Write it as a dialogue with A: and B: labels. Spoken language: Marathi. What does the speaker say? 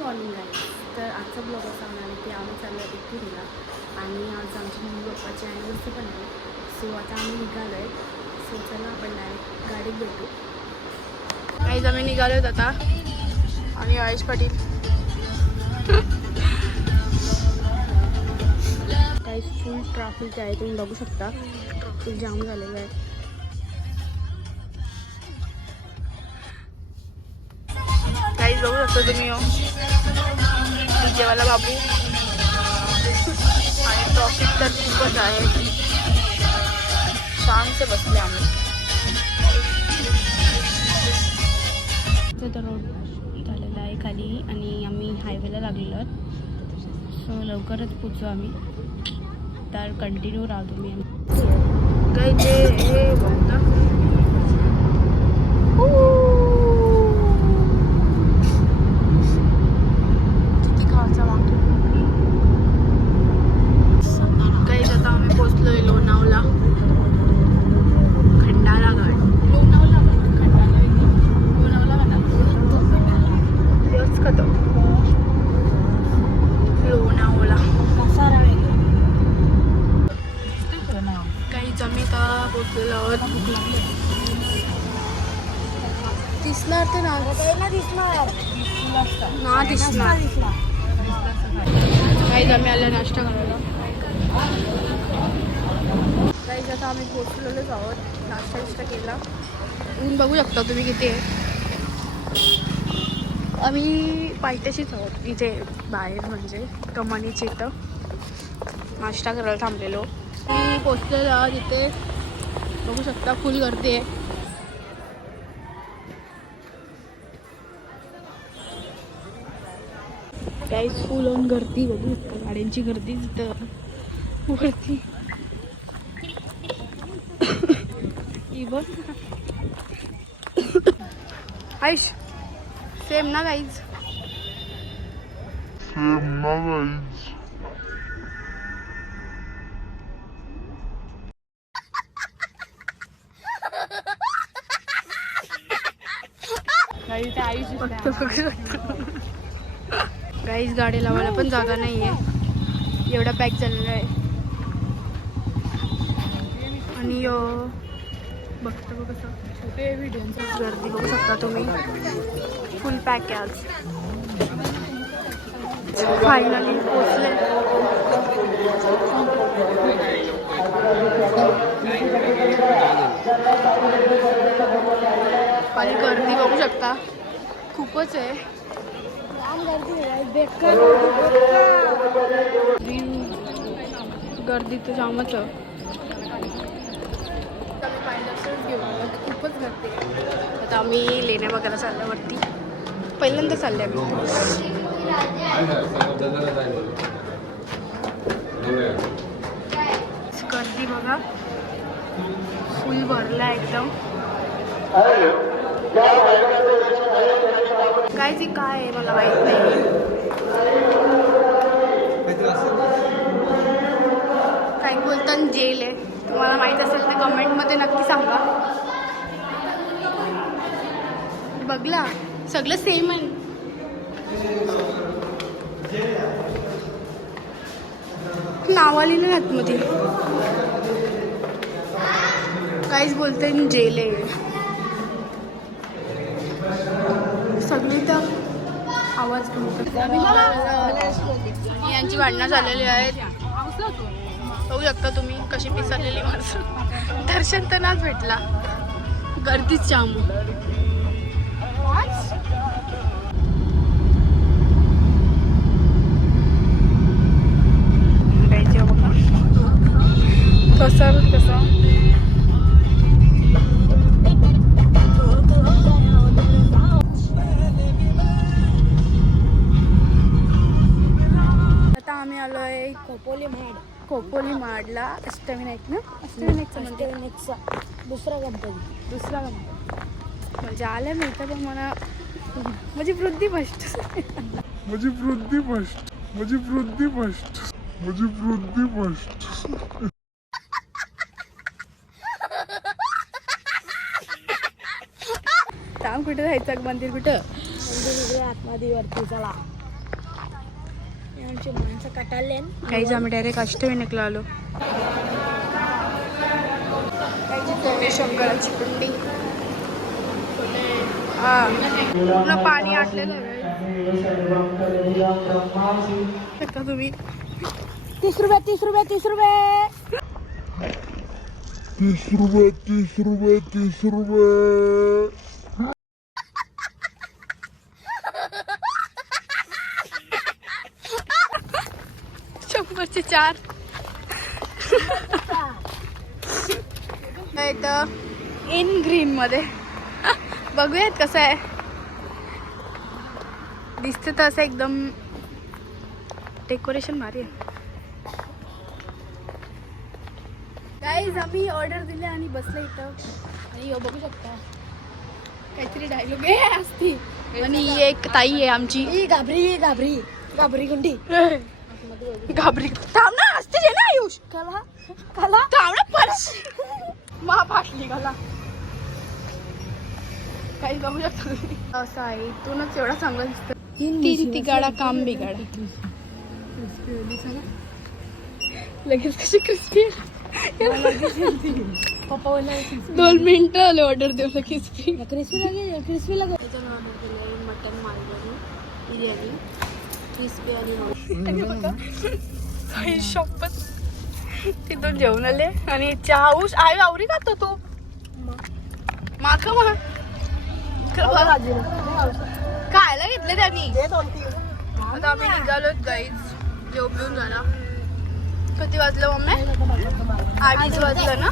A: मॉर्निंग आहे. तर आजचा ब्लॉग असा होणार आहे की आम्ही चाललो आहे पुरीला आणि आज आमच्या मम्मी पप्पाची ॲनिव्हर्सरी पण आहे. सो आता आम्ही निघालो आहे सो चला आपण डायरेक्ट गाडीत भेटू.
B: काही आम्ही आहेत आता. आणि आयुष पाटील.
A: काही फुल ट्रॅफिक आहे तुम्ही बघू शकता. फुल जाम झालेलं आहे.
B: काही बघू शकता तुम्ही डीजेवाला बाबू आणि ट्रॉफिक तर खूपच आहे शांत बसले आम्ही
A: तर रोड झालेला आहे खाली आणि आम्ही हायवेला लागलेलो आहोत सो लवकरच पोचू आम्ही तर कंटिन्यू राहू तुम्ही
B: काही जे हे बघता किती खायचा मागतो काही आता आम्ही पोचलोय लोणावला खंडाला गड लोणावला खंडाला लोणावला यच का तो लोणावला काही जमी तर पोचलेलो आहोत दिसणार तर ना. ना दिसणार. काही जमी आल्या नाश्ता करायला काही आता आम्ही पोचलेलोच आहोत. नाश्ता बिष्टा केला. ऊन बघू शकता तुम्ही किती आहे. आम्ही पायथ्याशीच आहोत इथे बाहेर म्हणजे कमानीच्या इथं. नाश्ता करायला थांबलेलो. मी पोचलेलो आहोत इथे. बघू शकता फुल गर्दी आहे. काहीच फुल ऑन गर्दी बघू. गाड्यांची गर्दी तिथं. वरती. ही बघ. आयुष सेम ना काहीच गाईच गाडी लावायला पण जागा नाही आहे एवढा पॅक झालेला आहे. आणि बघता बघ कसं गर्दी बघू शकता तुम्ही. फुल पॅक आहे आज. फायनली पोचले आणि गर्दी बघू शकता. खूपच आहे. गर्दी तर जामच आहे. खूपच गर्दी आहे. आता आम्ही लेण्या बघायला चालल्यावरती पहिल्यांदा चालले आम्ही. गर्दी बघा. फुल भरला एकदम. काय ती काय आहे मला माहीत नाही. काही बोलताना जेल आहे. तुम्हाला माहीत असेल तर कमेंटमध्ये नक्की सांगा. बघला. सगळं सेम आहे. नाव आली ना आतमध्ये. काहीच बोलते जेल आहे सगळी तर आवाज. यांची भांडणं झालेली आहेत. बघू शकता तुम्ही कशी पिसालेली माणसं. दर्शन तर नाच भेटला. गर्दीच जाम.
C: खोपोली माड
A: खोपोली माडला अष्टविनायक ना अष्टविनायकचं म्हणजे
C: नेक्सा दुसरा गणपती.
A: दुसरा गणपती. म्हणजे आलं मी इथं पण मला म्हणजे वृद्धी भ्रष्ट
D: म्हणजे वृद्धी भ्रष्ट म्हणजे वृद्धी भ्रष्ट म्हणजे वृद्धी भ्रष्ट
A: काम कुठं जायचं? मंदिर कुठं?
C: तिकडे आतमध्ये वरती चला.
B: काहीच आम्ही डायरेक्ट अष्टविनायकला आलो. शंकराची हा. पूर्ण पाणी आटलेलं आहे आता तुम्ही
C: तीस रुपये तीस रुपये तीस रुपये.
D: तीस रुपये तीस रुपये तीस रुपये.
B: चार इथं इन ग्रीन मध्ये. बघूयात कसं आहे. दिसतं तर असं एकदम डेकोरेशन भारी आहे. गाईज आम्ही ऑर्डर दिले आणि बसले इथं. आणि बघू शकता. काहीतरी डायलॉग आहे असती आणि एक ताई आहे आमची.
C: ही घाबरी घाबरी. घाबरी गुंडी.
B: घाबरी. थांब ना असते जे ना आयुष.
C: कला? कला?
B: थांब ना परस. मा फाटली गला काही बघू शकता असं आहे इथूनच एवढा चांगला दिसतं. ती तिगाडा काम बिगाडा लगेच कशी क्रिस्पी
C: पप्पा बोलला
B: दोन मिनिटं आले ऑर्डर देऊ लगेच
C: क्रिस्पी लागेल क्रिस्पी लागेल
A: त्याच्यानं ऑर्डर केलं मटन मालवणी बिर्याणी क्रिस्पी आणि
B: काही शॉपच तिथून जेवण आले आणि चहा ऊस. आई आवरी खातो तू मग खायला घेतले त्यांनी. आता आम्ही निघालो गाईज जेवण बिवून झाला किती वाजलं मम्मी? अडीच वाजलं
C: आण ना.